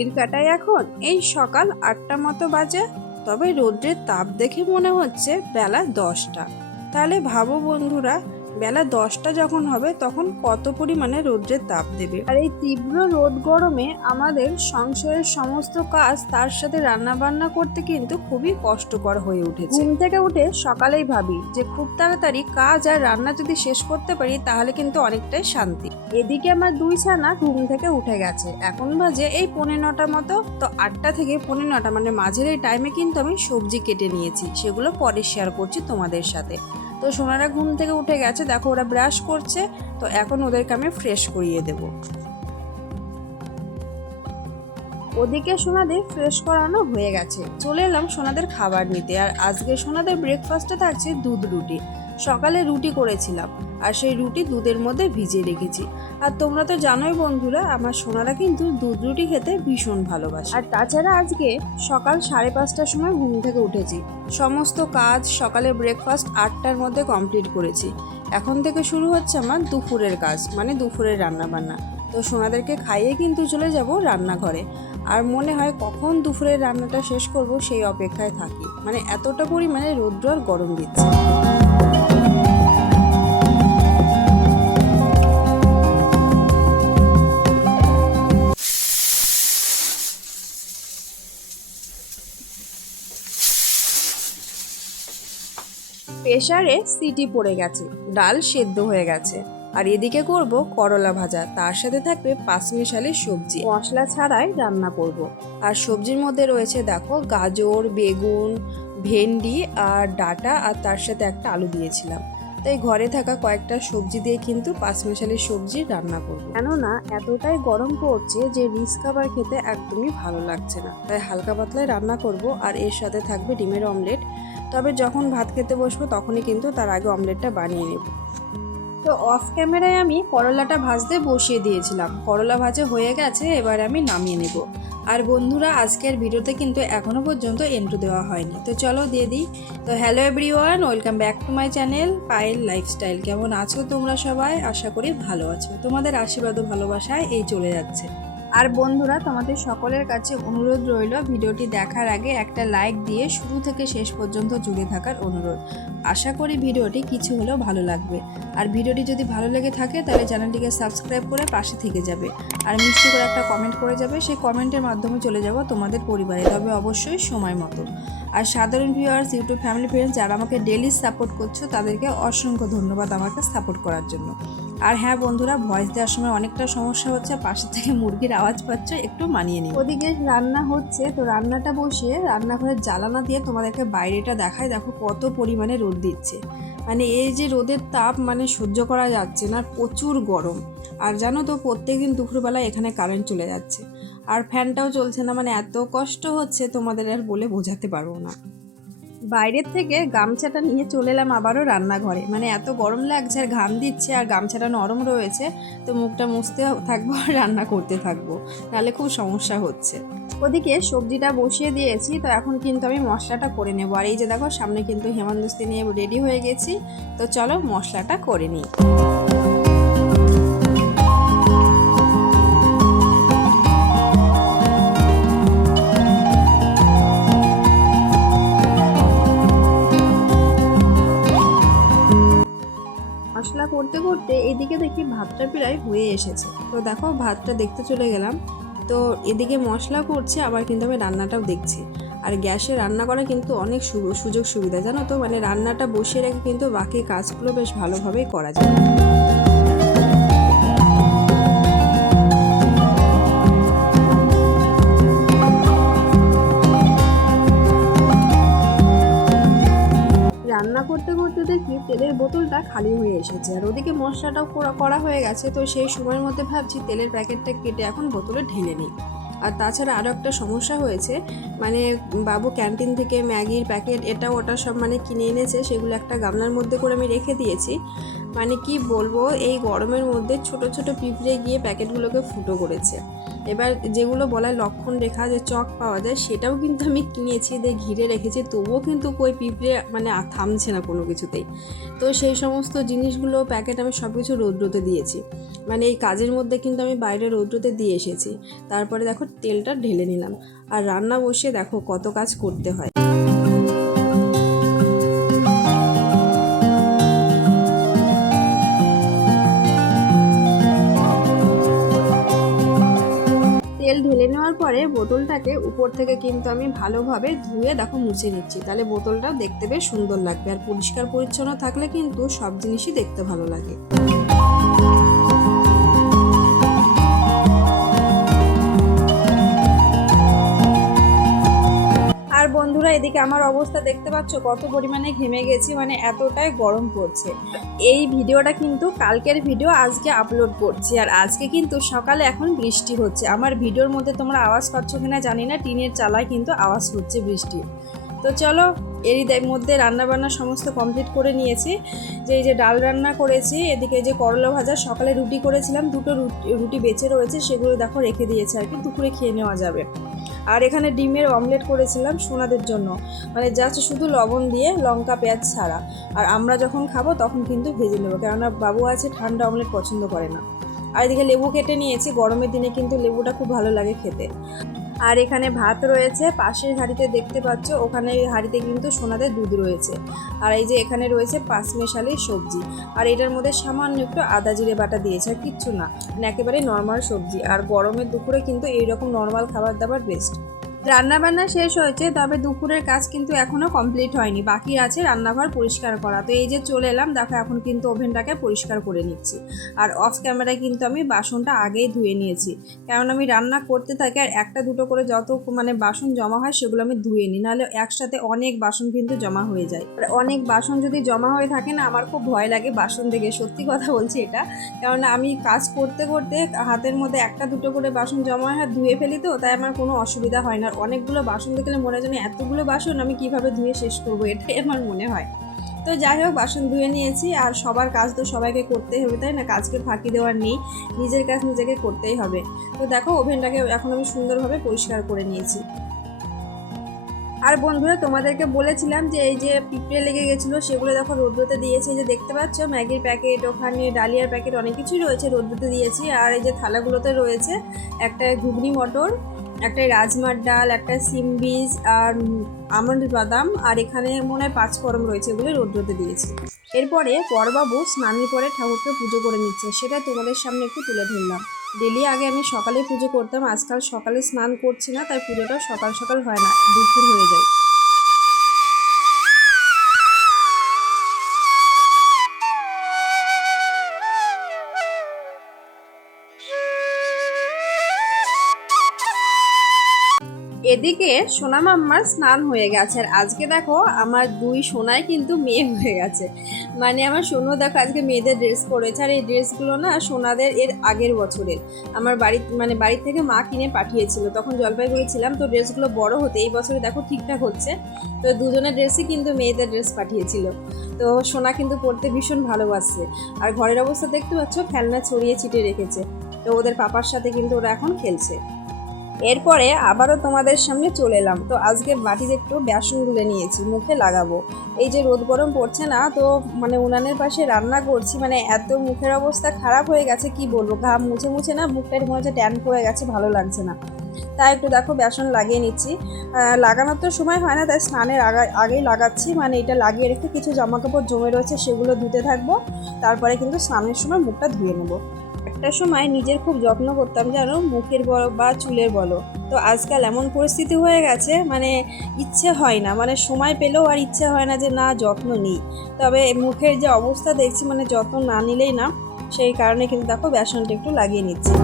ঘড়ির কাটায় এখন এই সকাল আটটা মতো বাজে। তবে রোদ্রের তাপ দেখে মনে হচ্ছে বেলা দশটা। তাহলে ভাবো বন্ধুরা বেলা দশটা যখন হবে, তখন কত পরিমাণে রৌদ্রের তাপ দেবে। আর এই তীব্র রোদ গরমে আমাদের সংসারের সমস্ত কাজ তার সাথে রান্না বান্না করতে কিন্তু খুবই কষ্টকর হয়ে উঠেছে। ঘুম থেকে উঠে সকালেই ভাবি যে, খুব তাড়াতাড়ি কাজ আর রান্না যদি শেষ করতে পারি, তাহলে কিন্তু অনেকটাই শান্তি। এদিকে আমার দুই ছানা ঘুম থেকে উঠে গেছে। এখন বাজে এই পনেরো নটার মতো। তো আটটা থেকে পনেরো নটা মানে মাঝের এই টাইমে কিন্তু আমি সবজি কেটে নিয়েছি। সেগুলো পরে শেয়ার করছি তোমাদের সাথে। তো সোনারা ঘুম থেকে উঠে গেছে, দেখো ওরা ব্রাশ করছে, তো এখন ওদেরকে আমি ফ্রেশ করিয়ে দেব। ওদিকে সোনাদের ফ্রেশ করানো হয়ে গেছে। চলে এলাম সোনাদের খাবার নিতে। আর আজকে সোনাদের ব্রেকফাস্টে থাকছে দুধ রুটি। সকালে রুটি করেছিলাম, আর সেই রুটি দুধের মধ্যে ভিজিয়ে রেখেছি। আর তোমরা তো জানোই বন্ধুরা, আমার সোনারা কিন্তু দুধ রুটি খেতে ভীষণ ভালোবাসে। আর তাছাড়া আজকে সকাল সাড়ে পাঁচটার সময় ঘুম থেকে উঠেছি। সমস্ত কাজ সকালে ব্রেকফাস্ট আটটার মধ্যে কমপ্লিট করেছি। এখন থেকে শুরু হচ্ছে আমার দুপুরের কাজ মানে দুপুরের রান্না বান্না তো সোনাদেরকে খাইয়ে কিন্তু চলে যাব রান্নাঘরে। আর মনে হয় কখন দুপুরের রান্নাটা শেষ করব সেই অপেক্ষায় থাকি। মানে এতটা পরিমাণে রৌদ্র আর গরম দিচ্ছে। প্রেসারে সিটি পড়ে গেছে, ডাল সেদ্ধ হয়ে গেছে। আর এদিকে করব করলা ভাজা, তার সাথে থাকবে পাঁচমিশালি সবজি। মশলা ছাড়াই রান্না করব। আর সবজির মধ্যে রয়েছে দেখো গাজর, বেগুন, ভেন্ডি আর ডাটা আর তার সাথে একটা আলু দিয়েছিলাম। তাই ঘরে থাকা কয়েকটা সবজি দিয়ে কিন্তু পাঁচমিশালি সবজি রান্না করব। কেননা এতটাই গরম পড়ছে যে রিস খাবার খেতে একদমই ভালো লাগছে না। তাই হালকা পাতলায় রান্না করব আর এর সাথে থাকবে ডিমের অমলেট। তবে যখন ভাত খেতে বসবো তখনই কিন্তু তার আগে অমলেটটা বানিয়ে নেব। তো অফ ক্যামেরায় আমি করলাটা ভাজতে বসিয়ে দিয়েছিলাম। করলা ভাজা হয়ে গেছে, এবার আমি নামিয়ে নেব। আর বন্ধুরা, আজকের ভিডিওতে কিন্তু এখনও পর্যন্ত এন্ট্রো দেওয়া হয়নি। তো চলো দিয়ে দিই। তো hello everyone welcome back to my channel Payel lifestyle কেমন আছো তোমরা সবাই? আশা করি ভালো আছো। তোমাদের আশীর্বাদ ও ভালোবাসায় এই চলে যাচ্ছে। আর বন্ধুরা, তোমাদের সকলের কাছে অনুরোধ রইল, ভিডিওটি দেখার আগে একটা লাইক দিয়ে শুরু থেকে শেষ পর্যন্ত জুড়ে থাকার অনুরোধ। আশা করি ভিডিওটি কিছু হলেও ভালো লাগবে। আর ভিডিওটি যদি ভালো লেগে থাকে, তাহলে চ্যানেলটিকে সাবস্ক্রাইব করে পাশে থেকে যাবে। আর মিষ্টি করে একটা কমেন্ট করে যাবে, সেই কমেন্টের মাধ্যমে চলে যাব তোমাদের পরিবারে। তবে অবশ্যই সময় মতো। আর সাধারণ ভিউয়ার্স ইউটিউব ফ্যামিলি ফ্রেন্ডস যারা আমাকে ডেলি সাপোর্ট করছ, তাদেরকে অসংখ্য ধন্যবাদ আমাকে সাপোর্ট করার জন্য। আর হ্যাঁ বন্ধুরা ভয়েস দেওয়ার সময় অনেকটা সমস্যা হচ্ছে, পাশে থেকে মুরগির আওয়াজ পাচ্ছ, একটু মানিয়ে নিই ওদিকে রান্না হচ্ছে, তো রান্নাটা বসিয়ে রান্নাঘরের জ্বালানা দিয়ে তোমাদেরকে বাইরেটা দেখায় দেখো কত পরিমাণে রোদ দিচ্ছে। মানে এই যে রোদের তাপ মানে সহ্য করা যাচ্ছে না, প্রচুর গরম। আর জানো তো প্রত্যেক দিন দুপুরবেলা এখানে কারেন্ট চলে যাচ্ছে। আর ফ্যানটাও চলছে না মানে এত কষ্ট হচ্ছে তোমাদের আর বলে বোঝাতে পারব না। বাইরের থেকে গামছাটা নিয়ে চলে এলাম আবারও রান্নাঘরে। মানে এত গরম লাগছে, আর ঘাম দিচ্ছে, আর গামছাটা নরম রয়েছে, তো মুখটা মুছতে থাকব, আর রান্না করতে থাকব। নাহলে খুব সমস্যা হচ্ছে। ওদিকে সবজিটা বসিয়ে দিয়েছি, তো এখন কিন্তু আমি মশলাটা করে নেব। আর এই যে দেখো, সামনে কিন্তু হেমান্দস্তি নিয়ে রেডি হয়ে গেছি, তো চলো মশলাটা করে নিই। দেখি ভাতটা প্রায় হয়ে এসেছে। তো দেখো, ভাতটা দেখতে চলে গেলাম। তো এদিকে মশলা করছে, আবার কিন্তু আমি রান্নাটাও দেখছি। আর গ্যাসে রান্না করা কিন্তু অনেক সুযোগ সুবিধা জানো তো? মানে রান্নাটা বসিয়ে রেখে কিন্তু বাকি কাজগুলো বেশ ভালোভাবেই করা যায়। করতে করতে দেখি তেলের বোতলটা খালি হয়ে এসেছে। আর ওদিকে মশলাটাও করা হয়ে গেছে, তো সেই সময়ের মধ্যে ভাবছি তেলের প্যাকেটটা কেটে এখন বোতলে ঢেলে নিই। আর তাছাড়া আরও একটা সমস্যা হয়েছে মানে বাবু ক্যান্টিন থেকে ম্যাগির প্যাকেট এটা ওটা সব মানে কিনে এনেছে, সেগুলো একটা গামলার মধ্যে করে আমি রেখে দিয়েছি। মানে কি বলব, এই গরমের মধ্যে ছোট ছোট পিঁপড়ে গিয়ে প্যাকেটগুলোকে ফুটো করেছে। এবার যেগুলো বলায় লক্ষণ রেখা যে চক পাওয়া যায়, সেটাও কিন্তু আমি কিনেছি দিয়ে ঘিরে রেখেছি, তবুও কিন্তু কই পিঁপড়ে মানে থামছে না কোনো কিছুতেই। তো সেই সমস্ত জিনিসগুলো, প্যাকেট আমি সব কিছু রৌদ্রতে দিয়েছি। মানে এই কাজের মধ্যে কিন্তু আমি বাইরে রৌদ্রতে দিয়ে এসেছি। তারপরে দেখো তেলটা ঢেলে নিলাম। আর রান্না বসে দেখো কত কাজ করতে হয়। পরে বোতলটাকে উপর থেকে কিন্তু আমি ভালোভাবে ধুয়ে দেখো মুছে নিচ্ছি। তাহলে বোতলটাও দেখতে বেশ সুন্দর লাগবে। আর পরিষ্কার পরিচ্ছন্ন থাকলে কিন্তু সব জিনিসই দেখতে ভালো লাগে। বন্ধুরা, এদিকে আমার অবস্থা দেখতে পাচ্ছ, কত পরিমাণে ঘেমে গেছি মানে এতটাই গরম পড়ছে। এই ভিডিওটা কিন্তু কালকের ভিডিও আজকে আপলোড করছি, আর আজকে কিন্তু সকালে এখন বৃষ্টি হচ্ছে। আমার ভিডিওর মধ্যে তোমরা আওয়াজ পাচ্ছ কিনা জানি না, টিনের চালায় কিন্তু আওয়াজ হচ্ছে বৃষ্টির তো চলো, এরই মধ্যে রান্না বান্না সমস্ত কমপ্লিট করে নিয়েছি। যে এই যে ডাল রান্না করেছি, এদিকে যে করলা ভাজা, সকালে রুটি করেছিলাম, দুটো রুটি রুটি বেঁচে রয়েছে, সেগুলো দেখো রেখে দিয়েছে আর কি, দুপুরে খেয়ে নেওয়া যাবে। আর এখানে ডিমের অমলেট করেছিলাম সোনাদের জন্য। মানে জাস্ট শুধু লবণ দিয়ে লঙ্কা, পেঁয়াজ ছাড়া। আর আমরা যখন খাব তখন কিন্তু ভেজে নেব। কেননা বাবু আছে, ঠান্ডা অমলেট পছন্দ করে না। আর এদিকে লেবু কেটে নিয়েছি, গরমের দিনে কিন্তু লেবুটা খুব ভালো লাগে খেতে। আর এখানে ভাত রয়েছে, পাশের হাঁড়িতে দেখতে পাচ্ছ, ওখানে হাঁড়িতে কিন্তু সোনাদের দুধ রয়েছে। আর এই যে এখানে রয়েছে পাঁচমেশালি সবজি, আর এটার মধ্যে সামান্য একটু আদা জিরে বাটা দিয়েছে, আর কিচ্ছু না। মানে একেবারে নর্মাল সবজি, আর গরমের দুপুরে কিন্তু এইরকম নর্মাল খাবার দাবার বেস্ট রান্না বান্না শেষ হয়েছে, তবে দুপুরের কাজ কিন্তু এখনও কমপ্লিট হয়নি। বাকি আছে রান্নাঘর পরিষ্কার করা। তো এই যে চলে এলাম, দেখো এখন কিন্তু ওভেনটাকে পরিষ্কার করে নিচ্ছি। আর অফ ক্যামেরায় কিন্তু আমি বাসনটা আগেই ধুয়ে নিয়েছি। কারণ আমি রান্না করতে থাকি আর একটা দুটো করে যত মানে বাসন জমা হয় সেগুলো আমি ধুয়ে নিই। নাহলে একসাথে অনেক বাসন কিন্তু জমা হয়ে যায়। আর অনেক বাসন যদি জমা হয়ে থাকে না, আমার খুব ভয় লাগে বাসন দেখে সত্যি কথা বলছি এটা। কারণ আমি কাজ করতে করতে হাতের মধ্যে একটা দুটো করে বাসন জমা হয়, ধুয়ে ফেলি তো, তাই আমার কোনো অসুবিধা হয় না। আর অনেকগুলো বাসন দেখলে মনে হয় যেন এতগুলো বাসন আমি কীভাবে ধুয়ে শেষ করব, এটাই আমার মনে হয়। তো যাই হোক, বাসন ধুয়ে নিয়েছি আর সবার কাজ তো সবাইকে করতেই হবে, তাই না? কাজকে ফাঁকি দেওয়ার নেই, নিজের কাজ নিজেকে করতেই হবে। তো দেখো, ওভেনটাকে এখন আমি সুন্দরভাবে পরিষ্কার করে নিয়েছি। আর বন্ধুরা, তোমাদেরকে বলেছিলাম যে এই যে পিঁপড়ে লেগে গেছিল, সেগুলো দেখো রোদ্রতে দিয়েছি যে দেখতে পাচ্ছ? ম্যাগির প্যাকেট, ওখানে ডালিয়ার প্যাকেট, অনেক কিছুই রয়েছে রোদ্রতে দিয়েছি। আর এই যে থালাগুলোতে রয়েছে একটা ঘুগনি মটর একটা রাজমার ডাল, একটা সিম বীজ আর আমন্ড বাদাম আর এখানে মনে হয় পাঁচ করম রয়েছে এগুলো রোদ্রতে দিয়েছি। এরপরে পরবাবু স্নানের পরে ঠাকুরকে পুজো করে নিচ্ছে। সেটা তোমাদের সামনে একটু তুলে ধরলাম। ডেলি আগে আমি সকালে পুজো করতাম, আজকাল সকালে স্নান করছি না, তাই পুজোটা সকাল সকাল হয় না, দুপুর হয়ে যায়। এদিকে সোনা মাম্মার স্নান হয়ে গেছে। আর আজকে দেখো, আমার দুই সোনায় কিন্তু মেয়ে হয়ে গেছে। মানে আমার সোনু দেখো আজকে মেয়েদের ড্রেস পরেছে। আর এই ড্রেসগুলো না সোনাদের এর আগের বছরের। আমার বাড়ি মানে বাড়ির থেকে মা কিনে পাঠিয়েছিল। তখন জলপাইগুড়ি ছিলাম, তো ড্রেসগুলো বড় হতে এই বছরে দেখো ঠিকঠাক হচ্ছে। তো দুজনের ড্রেসই কিন্তু মেয়েদের ড্রেস পাঠিয়েছিল। তো সোনা কিন্তু পড়তে ভীষণ ভালোবাসছে আর ঘরের অবস্থা দেখতে পাচ্ছ, খেলনা ছড়িয়ে ছিটিয়ে রেখেছে। তো ওদের পাপার সাথে কিন্তু ওরা এখন খেলছে। এরপরে আবারও তোমাদের সামনে চলে এলাম। তো আজকে বাটিতে একটু বেসন গুলে নিয়েছি, মুখে লাগাবো। এই যে রোদ গরম পড়ছে না, তো মানে উনানের পাশে রান্না করছি মানে এত মুখের অবস্থা খারাপ হয়ে গেছে, কি বলব? ঘাম মুছে মুছে না, মুখটা মনে হচ্ছে ট্যান পড়ে গেছে, ভালো লাগছে না। তাই একটু দেখো, বেসন লাগিয়ে নিচ্ছি। লাগানোর তো সময় হয় না, তাই স্নানের আগা, আগেই লাগাচ্ছি। মানে এটা লাগিয়ে রেখে কিছু জামা কাপড় জমে রয়েছে, সেগুলো ধুতে থাকব। তারপরে কিন্তু স্নানের সময় মুখটা ধুয়ে নেব। একটা সময় নিজের খুব যত্ন করতাম, জানো? মুখের বলো বা চুলের বলো। তো আজকাল এমন পরিস্থিতি হয়ে গেছে মানে ইচ্ছে হয় না। মানে সময় পেলেও আর ইচ্ছে হয় না যে, না, যত্ন নিই। তবে মুখের যে অবস্থা দেখছি মানে যত্ন না নিলেই না, সেই কারণে কিন্তু দেখো বেসনটা একটু লাগিয়ে নিচ্ছি।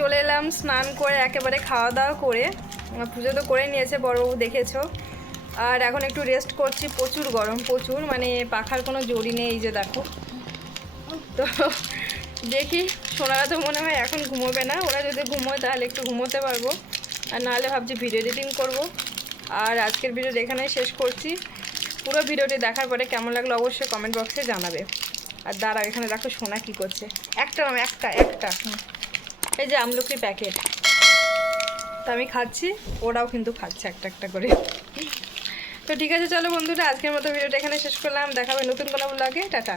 চলে এলাম স্নান করে, একেবারে খাওয়া দাওয়া করে। পুজো তো করে নিয়েছে বড়বাবু দেখেছ। আর এখন একটু রেস্ট করছি, প্রচুর গরম, প্রচুর মানে পাখার কোনো জড়ি নেই, এই যে দেখো। তো দেখি, সোনারা তো মনে হয় এখন ঘুমোবে না, ওরা যদি ঘুমোয় তাহলে একটু ঘুমোতে পারব। আর নাহলে ভাবছি ভিডিও এডিটিং করব। আর আজকের ভিডিওটা এখানেই শেষ করছি। পুরো ভিডিওটি দেখার পরে কেমন লাগল অবশ্যই কমেন্ট বক্সে জানাবে। আর দাঁড়া এখানে দেখো সোনা কি করছে। একটা নাম একটা একটা। এই যে আমলকি প্যাকেট তা আমি খাচ্ছি, ওরাও কিন্তু খাচ্ছে একটা একটা করে। তো ঠিক আছে, চলো বন্ধুরা, আজকের মতো ভিডিওটা এখানে শেষ করলাম। দেখাবে নতুন কোনো লাগে টাটা।